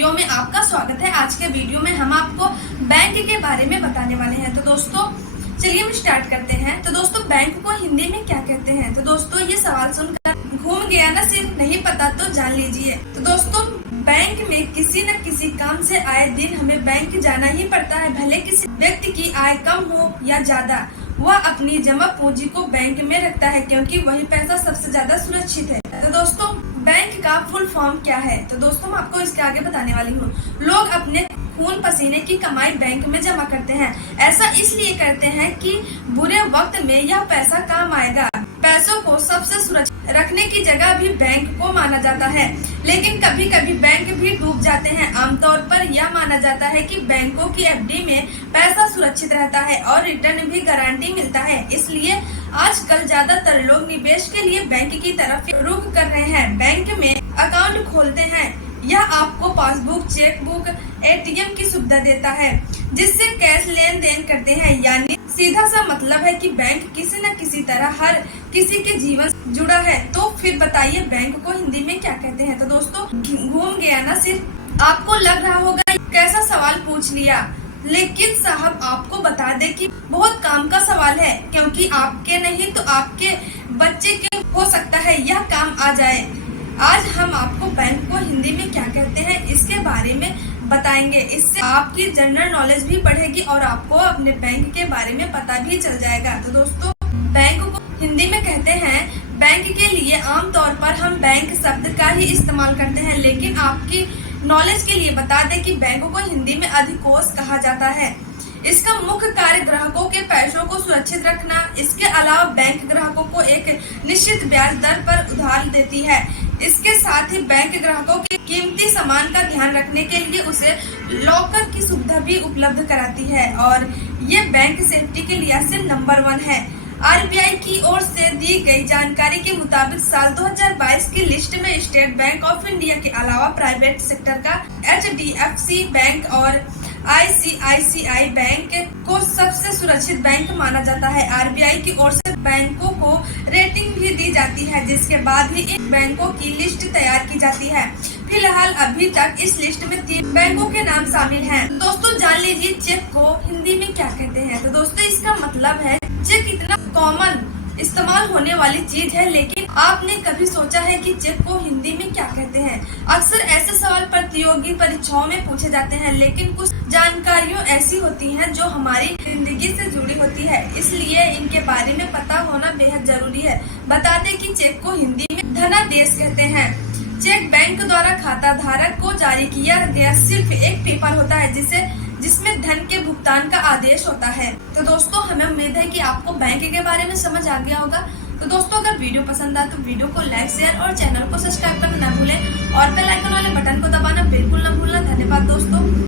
Video में आपका स्वागत है। आज के वीडियो में हम आपको बैंक के बारे में बताने वाले हैं। तो दोस्तों चलिए हम स्टार्ट करते हैं। तो दोस्तों बैंक को हिंदी में क्या कहते हैं? तो दोस्तों ये सवाल सुनकर घूम गया ना सिर, नहीं पता तो जान लीजिए। तो दोस्तों बैंक में किसी न किसी काम से आए दिन हमें बैंक जाना ही पड़ता है। भले किसी व्यक्ति की आय कम हो या ज्यादा, वह अपनी जमा पूंजी को बैंक में रखता है क्योंकि वही पैसा सबसे ज्यादा सुरक्षित है। तो दोस्तों बैंक का फुल फॉर्म क्या है? तो दोस्तों मैं आपको इसके आगे बताने वाली हूँ। लोग अपने खून पसीने की कमाई बैंक में जमा करते हैं। ऐसा इसलिए करते हैं कि बुरे वक्त में यह पैसा काम आएगा। पैसों को सबसे सुरक्षित रखने की जगह भी बैंक को माना जाता है, लेकिन कभी कभी बैंक भी डूब जाते हैं। आमतौर पर यह माना जाता है कि बैंकों की एफडी में पैसा सुरक्षित रहता है और रिटर्न भी गारंटी मिलता है। इसलिए आजकल ज्यादातर लोग निवेश के लिए बैंक की तरफ रुख कर रहे हैं। बैंक में अकाउंट खोलते हैं। यह आपको पासबुक, चेकबुक, एटीएम की सुविधा देता है, जिससे कैश लेन देन करते हैं। यानी सीधा सा मतलब है कि बैंक किसी न किसी तरह हर किसी के जीवन से जुड़ा है। तो फिर बताइए बैंक को हिंदी में क्या कहते हैं? तो दोस्तों घूम गया ना सिर। आपको लग रहा होगा कैसा सवाल पूछ लिया, लेकिन साहब आपको बता दे कि बहुत काम का सवाल है, क्योंकि आपके नहीं तो आपके बच्चे के हो सकता है यह काम आ जाए। आज हम आपको बैंक को हिंदी में क्या कहते हैं इसके बारे में बताएंगे। इससे आपकी जनरल नॉलेज भी बढ़ेगी और आपको अपने बैंक के बारे में पता भी चल जाएगा। तो दोस्तों बैंक को हिंदी में कहते हैं। बैंक के लिए आमतौर पर हम बैंक शब्द का ही इस्तेमाल करते हैं, लेकिन आपकी नॉलेज के लिए बता दें कि बैंक को हिंदी में अधिकोष कहा जाता है। इसका मुख्य कार्य ग्राहकों के पैसों को सुरक्षित रखना। इसके अलावा बैंक ग्राहकों को एक निश्चित ब्याज दर पर उधार देती है। इसके साथ ही बैंक ग्राहकों के कीमती सामान का ध्यान रखने के लिए उसे लॉकर की सुविधा भी उपलब्ध कराती है, और ये बैंक सेफ्टी के लिहाज से नंबर 1 है। आरबीआई की ओर से दी गई जानकारी के मुताबिक साल 2022 की लिस्ट में स्टेट बैंक ऑफ इंडिया के अलावा प्राइवेट सेक्टर का एचडीएफसी बैंक और आईसीआईसीआई बैंक को सबसे सुरक्षित बैंक माना जाता है। आरबीआई की ओर से बैंकों को रेटिंग भी दी जाती है, जिसके बाद ही इन बैंकों की लिस्ट तैयार की जाती है। फिलहाल अभी तक इस लिस्ट में 3 बैंकों के नाम शामिल हैं। दोस्तों जान लीजिए चेक को हिंदी में क्या कहते हैं। तो दोस्तों इसका मतलब है चेक इतना कॉमन इस्तेमाल होने वाली चीज है, लेकिन आपने कभी सोचा है कि चेक को हिंदी में क्या कहते हैं? अक्सर ऐसे सवाल प्रतियोगी परीक्षाओं में पूछे जाते हैं, लेकिन कुछ जानकारियां ऐसी होती हैं जो हमारी जिंदगी से जुड़ी होती है, इसलिए इनके बारे में पता होना बेहद जरूरी है। बता दें कि चेक को हिंदी में धनादेश कहते हैं। चेक बैंक द्वारा खाता धारक को जारी किया गया सिर्फ एक पेपर होता है जिसमें धन के भुगतान का आदेश होता है। तो दोस्तों हमें उम्मीद है कि आपको बैंक के बारे में समझ आ गया होगा। तो दोस्तों अगर वीडियो पसंद आए तो वीडियो को लाइक, शेयर और चैनल को सब्सक्राइब करना न भूलें और बेल आइकन वाले बटन को दबाना बिल्कुल न भूलना। धन्यवाद दोस्तों।